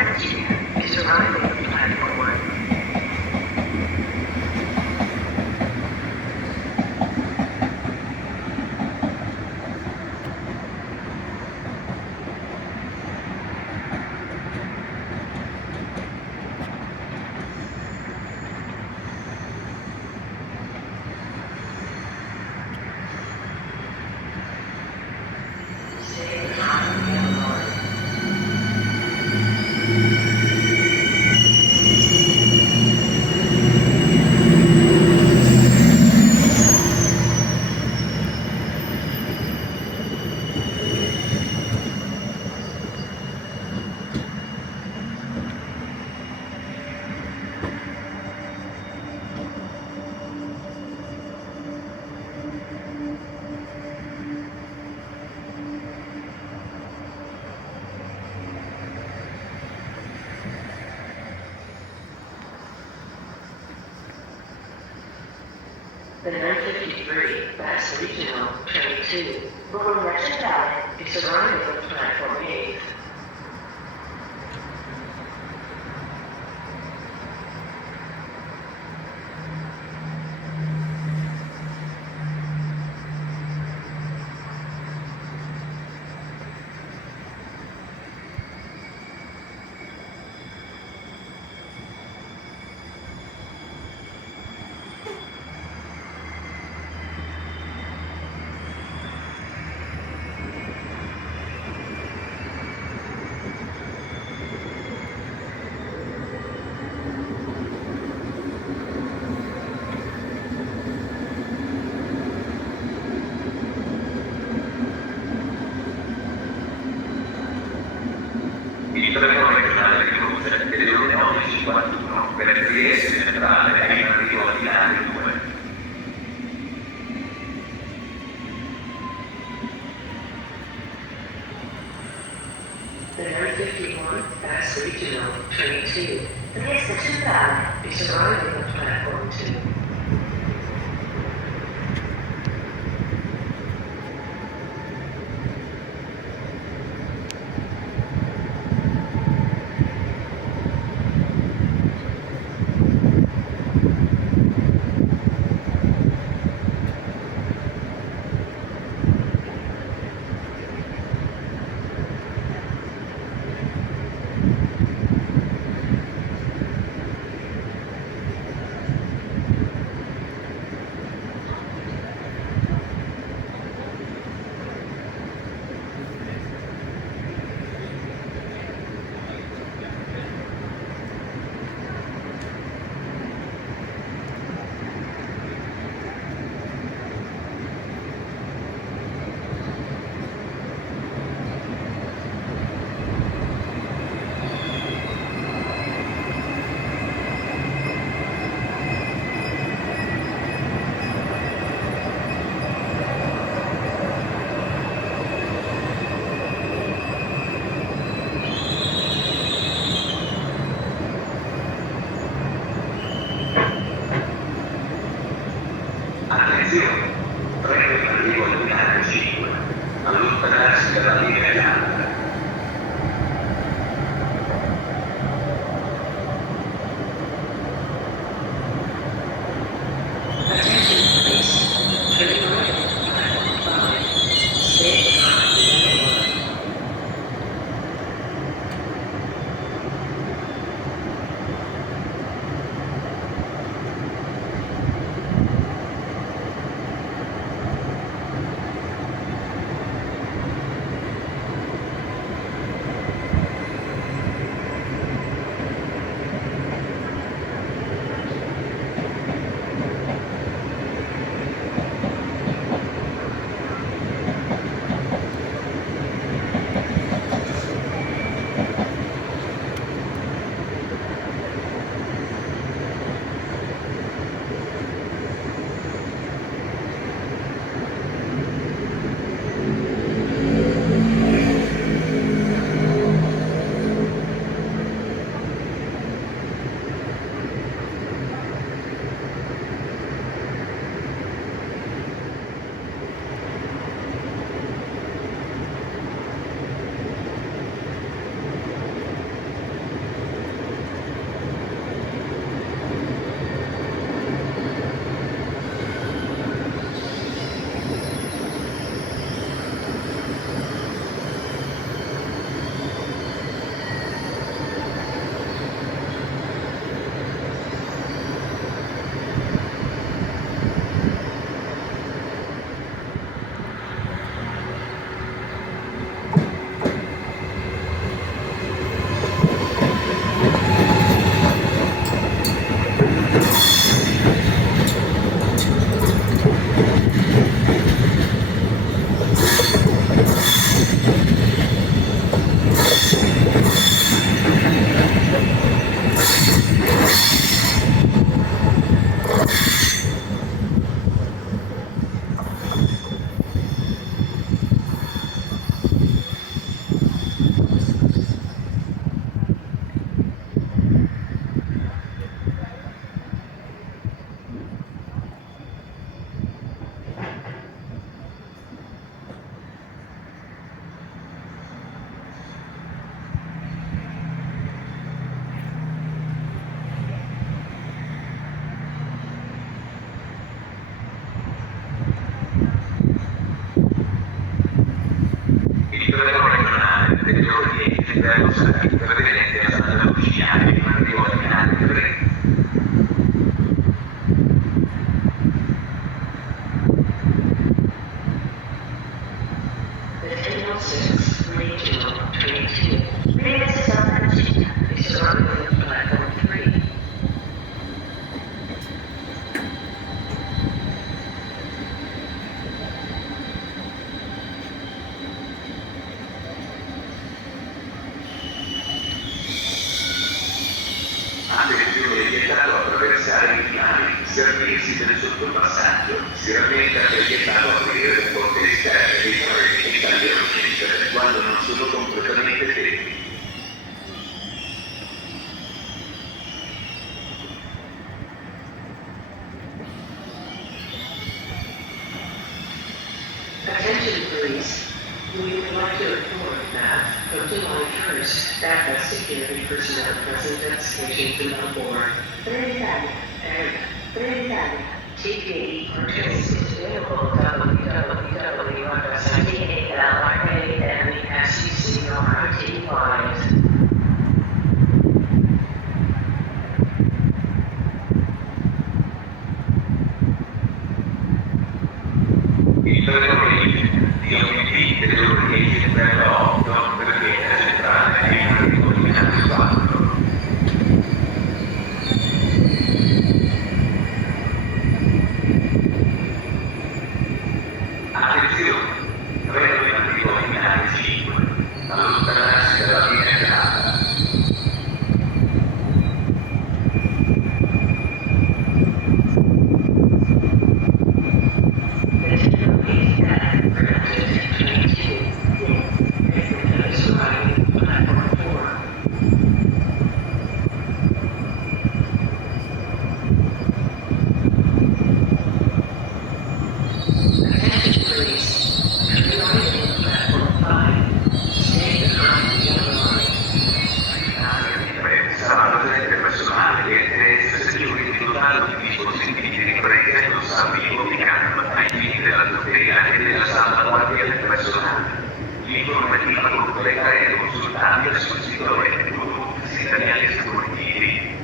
engineer is arriving at platform 1. Stay behind the yellow line. The 953 Bass Regional Train 2 from Wretched Valley is arriving at platform 8. Il treno regionale di Cruz delle ore 11:51 per Trieste Centrale è in arrivo a binario 2. The 951 Bass Regional Train 2 Trieste Centrale is arriving at platform 2. di prevalenza a Santa Lucia e non arrivo a finale 3. The 1006 Regional 22 remains to Santa Lucia is arriving at platform 3. Attenzione, è vietato attraversare i binari, servirsi del sottopassaggio, si rammenta che è vietato aprire le porte esterne dei treni e tagliare scendere quando non sono completamente fermi. Attention please. We would like to report that from July 1st, backup security personnel present at stations number 39 and 39 TP purchase is available www.ctalrad.SEC.IT-wise. Il treno di OPT delle ore 10 per 8 perché la centrale è in arrivo di 4. Attenzione, treno in arrivo di 5, allontanarsi dalla linea gialla. Saranno presente personale che essere giunti dotato di dispositivi di ripresa e non salvivo di campo ai fini della tutela e della salvaguardia del personale. L'informativa completa è consultabile sul sito web Uffizi Italiani Sportivi.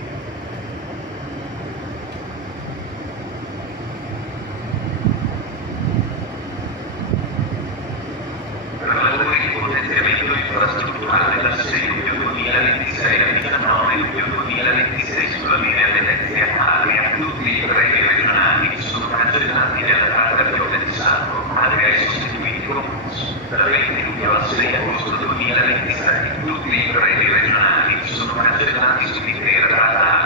Per lavori di potenziamento infrastrutturale dall'assegno 2026 al 19 luglio 2026 sulla linea Venezia-Adria, tutti i treni regionali sono cancellati nella data di ore di salvo, Adria è sostituiti con bus. Dal 20 luglio al 6 agosto 2026 tutti i treni regionali sono cancellati su intera data